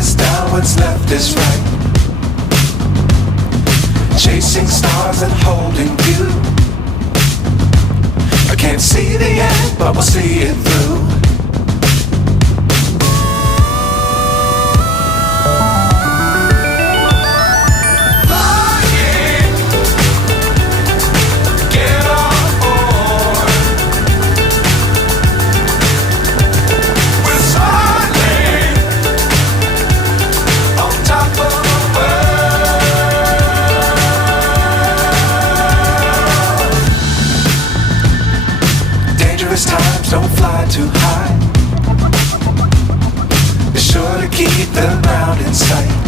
is down, what's left is right. Chasing stars and holding you. I can't see the end, but we'll see it through. Times don't fly too high. Be sure to keep the ground in sight.